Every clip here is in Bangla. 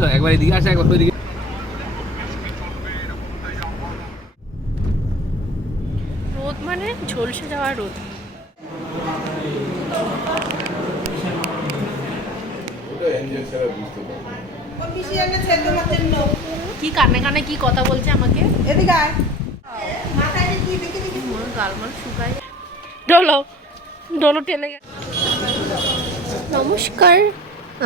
তো একবার এদিকে আসে একবার ওইদিকে। রোদ মানে ঝলসে যাওয়া রোদ। কি কানে কানে কি কথা বলছে আমাকে? এদিকে আয়। গালমাল শুকায় ডলো ডলো টেনে গেছে নমস্কার।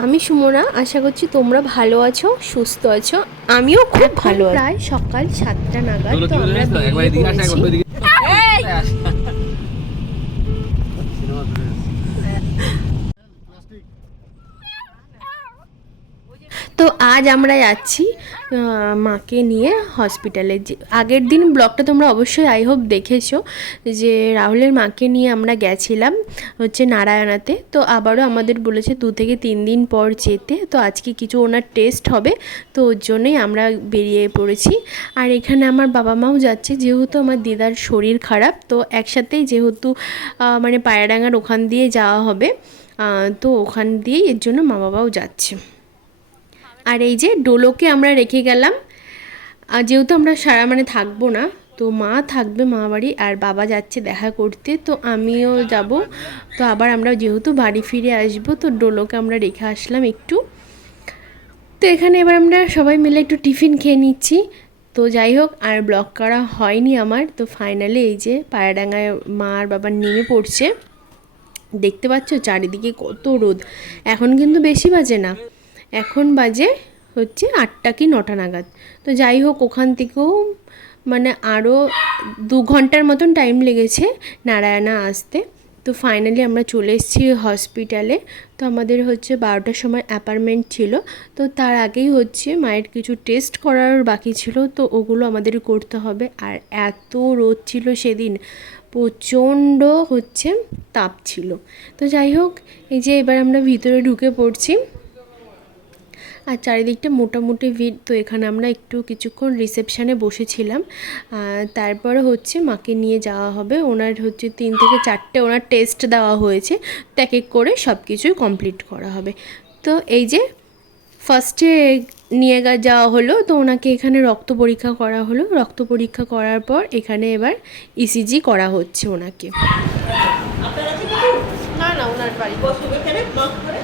আমি সুমনা আশা করছি তোমরা ভালো আছো সুস্থ আছো। আমিও খুব ভালো আছি। প্রায় সকাল সাতটা নাগাদ তো আমরা বেরিয়ে পড়েছি ওইদিকে তো আজ আমরা যাচ্ছি মাকে নিয়ে হসপিটালে যে, আগের দিন ব্লগটা তোমরা অবশ্যই আই হোপ দেখেছ, যে রাহুলের মাকে নিয়ে আমরা গেছিলাম হচ্ছে নারায়ণাতে। তো আবারও আমাদের বলেছে দু থেকে তিন দিন পর যেতে, তো আজকে কিছু ওনার টেস্ট হবে, তো ওর জন্যই আমরা বেরিয়ে পড়েছি। আর এখানে আমার বাবা মাও যাচ্ছে, যেহেতু আমার দিদার শরীর খারাপ, তো একসাথেই যেহেতু মানে পায়রাডাঙ্গার ওখান দিয়ে যাওয়া হবে তো ওখান দিয়েই এর জন্য মা বাবাও যাচ্ছে। আর এই যে ডোলোকে আমরা রেখে গেলাম। আর যেহেতু আমরা সারা মানে থাকব না, তো মা থাকবে মা বাড়ি আর বাবা যাচ্ছে দেখা করতে, তো আমিও যাব। তো আবার আমরা যেহেতু বাড়ি ফিরে আসব, তো ডোলোকে আমরা রেখে আসলাম একটু। তো এখানে এবার আমরা সবাই মিলে একটু টিফিন খেয়ে নিচ্ছি। তো যাই হোক, আর ব্লগ করা হয়নি আমার। তো ফাইনালি এই যে পায়রাডাঙ্গায় মা আর বাবা নেমে পড়ছে। দেখতে পাচ্ছ চারিদিকে কত রোদ। এখন কিন্তু বেশি বাজে না। এখন বাজে হচ্ছে আটটা কি নটা নাগাদ। তো যাই হোক, ওখান থেকেও মানে আরও দু ঘণ্টার মতন টাইম লেগেছে নারায়ণা আসতে। তো ফাইনালি আমরা চলে এসেছি হসপিটালে তো আমাদের হচ্ছে বারোটার সময় অ্যাপার্টমেন্ট ছিল। তো তার আগেই হচ্ছে মায়ের কিছু টেস্ট করার বাকি ছিল। তো ওগুলো আমাদের করতে হবে। আর এত রোদ ছিল সেদিন, প্রচণ্ড হচ্ছে তাপ ছিল। তো যাই হোক, এই যে এবার আমরা ভিতরে ঢুকে পড়ছি। আর চারিদিকটা মোটামুটি ভিড়। তো এখানে আমরা একটু কিছুক্ষণ রিসেপশানে বসেছিলাম। তারপরে হচ্ছে মাকে নিয়ে যাওয়া হবে। ওনার হচ্ছে তিন থেকে চারটে ওনার টেস্ট দেওয়া হয়েছে। এক এক করে সব কিছুই কমপ্লিট করা হবে। তো এই যে ফার্স্টে নিয়ে যাওয়া হলো। তো ওনাকে এখানে রক্ত পরীক্ষা করা হলো। রক্ত পরীক্ষা করার পর এখানে এবার ইসিজি করা হচ্ছে ওনাকে। না না, ওনার বাড়ি বসু এখানে ব্লক করে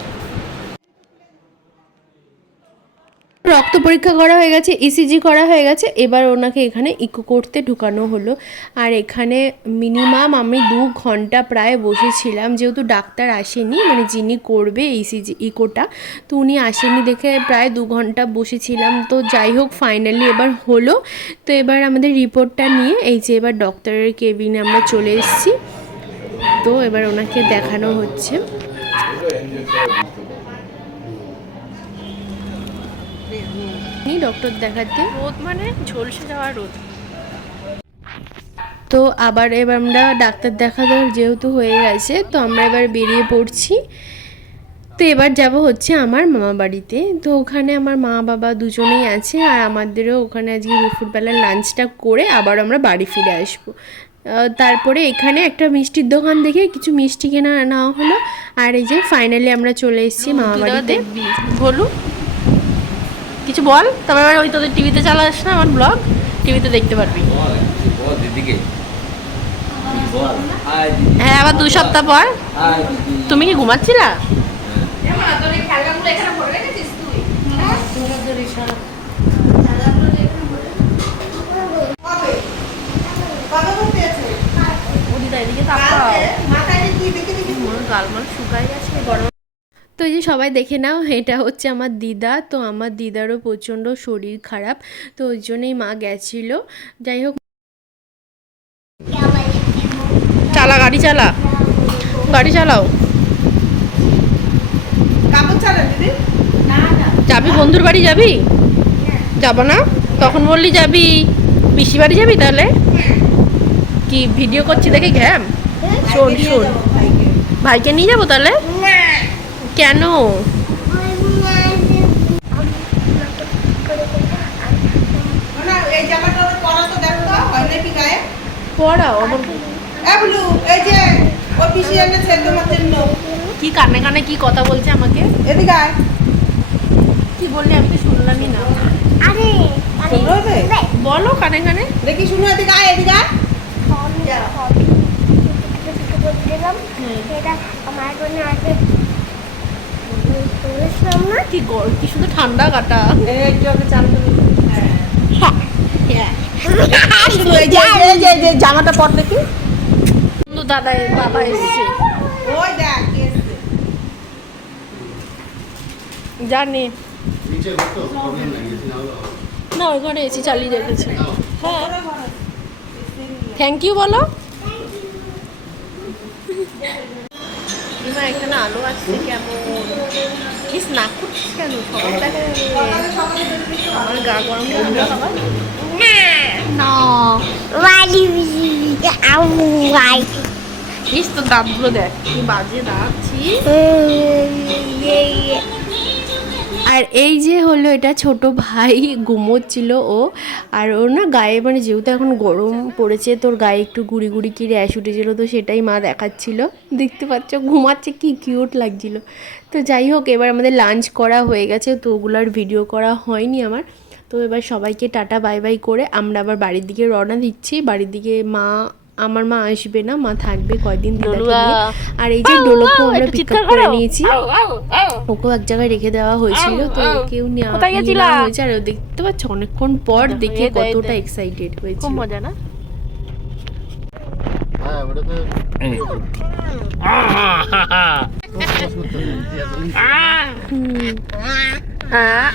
রক্ত পরীক্ষা করা হয়ে গেছে ইসিজি করা হয়ে গেছে, এবার ওনাকে এখানে ইকো করতে ঢুকানো হলো। আর এখানে মিনিমাম আমি দু ঘণ্টা প্রায় বসেছিলাম, যেহেতু ডাক্তার আসেনি মানে যিনি করবে ইসিজি ইকোটা তো উনি আসেনি দেখে প্রায় দু ঘণ্টা বসেছিলাম। তো যাই হোক ফাইনালি এবার হলো। তো এবার আমাদের রিপোর্টটা নিয়ে, এই যে এবার ডক্টরের কেবিনে আমরা চলে এসেছি। তো এবার ওনাকে দেখানো হচ্ছে। ডক্টর দেখাতে? রোদ মানে ঝলসে যাওয়া রোদ। তো আবার এবার আমরা ডাক্তার দেখাতে যেহেতু হয়ে গেছে তো আমরা এবার বেরিয়ে পড়ছি। তো এবার যাব হচ্ছে আমার মামা বাড়িতে। তো ওখানে আমার মা বাবা দুজনেই আছে আর আমাদেরও ওখানে আজকে দুপুরবেলার লাঞ্চটা করে আবার আমরা বাড়ি ফিরে আসব। তারপরে এখানে একটা মিষ্টির দোকান দেখে কিছু মিষ্টি কেনা নেওয়া হলো আর এই যে ফাইনালি আমরা চলে এসেছি মামা বাড়িতে। বলু কিছু বল তবে এবার ওই তোদের টিভিতে চালাস না আমার ব্লগ টিভিতে দেখতে পারবি। হ্যাঁ আবার দু সপ্তাহ পর। তুমি কি ঘুমাচ্ছিলা? দেখি দেখি গালমাল শুকায় গেছে গরম তো এই যে সবাই দেখে নাও এটা হচ্ছে আমার দিদা। তো আমার দিদারও প্রচণ্ড শরীর খারাপ তো ওই জন্যই মা গেছিল। যাই হোক। চালা গাড়ি চালা। গাড়ি চালাও। কাপড় চালা দিদি? যাবি বন্ধুর বাড়ি যাবি? যাব না? তখন বললি যাবি। পিসি বাড়ি যাবি তাহলে? কি ভিডিও করছি দেখে ঘ্যাম? শোন শোন। ভাইকে। নিয়ে যাব তাহলে? কেন? পড়াও আমার এই যে তোমার জন্য কি কানে কানে কি কথা বলছে আমাকে? এদিকে আয় কি বললি আমি তো শুনলাম না। বলো কানে কানে। দেখি শুনো এদিকে আয় এদিকে আয়। কি গরম, কি শুধু ঠান্ডা কাটা। জামাটা পর দেখি দাদা বাবা এসছে। ওই। জানি না। না ওইখানে এসি চালিয়ে রেখেছে হ্যাঁ। থ্যাংক ইউ বলো। এখানে আলো আসছে কেমন? ইস না করছিস কেন? খবর দেখা যাবে আমার গা গরম লাগবে আবার ইস তো দাঁতগুলো দেখ। কি বাজে দাঁতছি আর এই যে হলো এটা ছোট ভাই, ঘুমোচ্ছিল ও। আর ওর না গায়ে মানে যেহেতু এখন গরম পড়েছে, তোর গায়ে একটু গুড়ি গুড়ি কি র্যাশ উঠেছিল তো সেটাই মা দেখাচ্ছিল। দেখতে পাচ্ছ ঘুমাচ্ছে কি কিউট লাগছিল। তো যাই হোক, এবার আমাদের লাঞ্চ করা হয়ে গেছে, তো ওগুলোর ভিডিও করা হয়নি আমার। তো এবার সবাইকে টাটা বাই বাই করে আমরা আবার বাড়ির দিকে রওনা দিচ্ছি। বাড়ির দিকে মা আমার মা আসবে না মা থাকবে কয়দিন আর এই যে ডোলোকেও আমরা পিক আপ করে নিয়েছি। ওকেও এক জায়গায় রেখে দেওয়া হয়েছিল তো কেউ নেওয়া হয়েছে আর দেখতে পাচ্ছ অনেকক্ষণ পর দেখে কতটা। এক্সাইটেড খুব মজা না? হ্যাঁ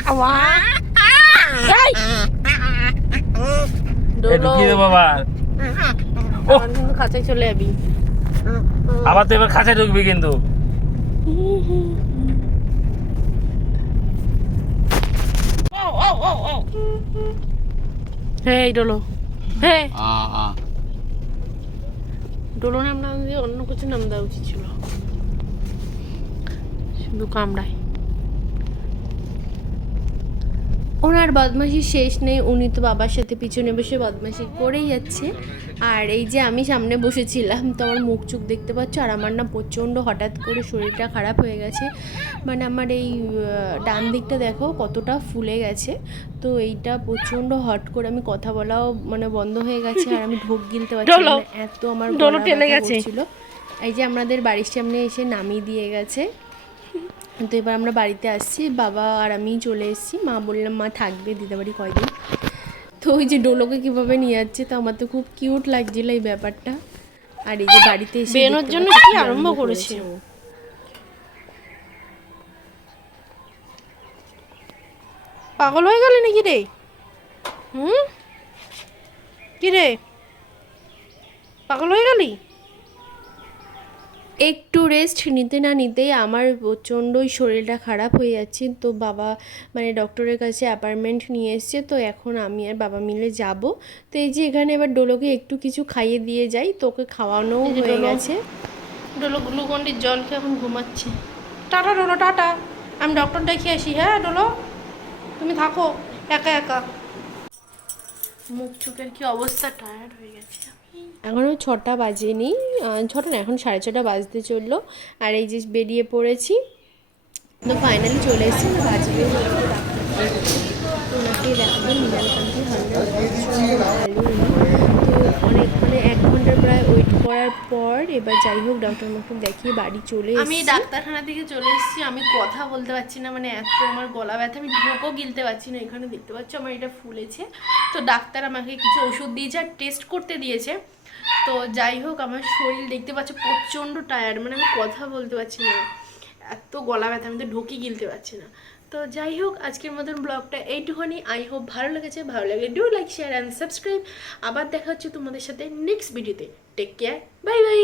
বাবা। আবার কিন্তু কাছে চলে যাবি। আবার তো এবার খাঁচায় ঢুকবি কিন্তু। হ্যাঁ এই ডোলো। হ্যাঁ আ আ। ডোলো নাম না দিয়ে অন্য কিছু নাম দেওয়া উচিত ছিল। শুধু কামড়ায়। ওনার বদমাশি শেষ নেই উনি তো বাবার সাথে পিছনে বসে বদমাশি করেই যাচ্ছে। আর এই যে আমি সামনে বসেছিলাম তো আমার মুখ চুখ দেখতে পাচ্ছ আর আমার না প্রচণ্ড হঠাৎ করে শরীরটা খারাপ হয়ে গেছে। মানে আমার এই ডান দিকটা দেখো কতটা ফুলে গেছে। তো এইটা প্রচণ্ড হট করে আমি কথা বলাও মানে বন্ধ হয়ে গেছে আর আমি ঢোক গিলতে পারছি এত আমার। করছিল। এই যে আমাদের বাড়ির সামনে এসে নামিয়ে দিয়ে গেছে। তো এবার আমরা বাড়িতে আসছি বাবা আর আমি চলে এসেছি। মা বললাম মা থাকবে দিদা বাড়ি কয়দিন? তো ওই যে ডোলোকে কীভাবে নিয়ে যাচ্ছে তো আমার তো খুব কিউট লাগছিল এই ব্যাপারটা। আর এই যে বাড়িতে এসে বেরোনোর জন্য কি আরম্ভ করেছে? পাগল হয়ে গেলে নাকি রে? হুম? কি রে? পাগল হয়ে গেলি? রেস্ট নিতে না নিতেই আমার প্রচণ্ডই শরীরটা খারাপ হয়ে যাচ্ছে। তো বাবা মানে ডক্টরের কাছে অ্যাপয়েন্টমেন্ট নিয়ে এসছে। তো এখন আমি আর বাবা মিলে যাব। তো এই যে এখানে এবার ডোলোকে একটু কিছু খাইয়ে দিয়ে যাই। তোকে খাওয়ানোও হয়ে গেছে। ডোলো গ্লুকন্ডির জল খেয়ে এখন ঘুমাচ্ছে। টাটা ডোলো টাটা। আমি ডক্টর দেখিয়ে আসি। হ্যাঁ ডোলো? তুমি থাকো। একা একা। মুখ চোখের কি অবস্থা? টায়ার্ড হয়ে গেছে এখনও ছটা বাজেনি। ছটা না, এখন সাড়ে ছটা বাজতে চলল। আর এই যে বেরিয়ে পড়েছি, তো ফাইনালি চলে এসেছি বাজবে ওনাকে দেখাবো মিনালকান্তি হালদার তো অনেক মানে এক ঘণ্টার প্রায় ওয়েট করার পর এবার যাই হোক ডক্টর মাকে দেখিয়ে বাড়ি চলে আমি ডাক্তারখানা থেকে চলে এসেছি আমি কথা বলতে পারছি না মানে এত আমার গলা ব্যথা আমি ঢোকও গিলতে পারছি না এখানে দেখতে পাচ্ছ আমার এটা ফুলেছে। তো ডাক্তার আমাকে কিছু ওষুধ দিয়েছে আর টেস্ট করতে দিয়েছে। তো যাই হোক আমার শরীর দেখতে পাচ্ছ প্রচণ্ড টায়ার্ড মানে আমি কথা বলতে পারছি না। এত গলা ব্যথা আমি তো ঢোকই গিলতে পারছি না। তো যাই হোক আজকের মতন ব্লগটা এইটুখানি। আই হোপ ভালো লেগেছে ভালো লাগে do like share and subscribe আবার দেখা হচ্ছে তোমাদের সাথে নেক্সট ভিডিওতে টেক কেয়ার বাই বাই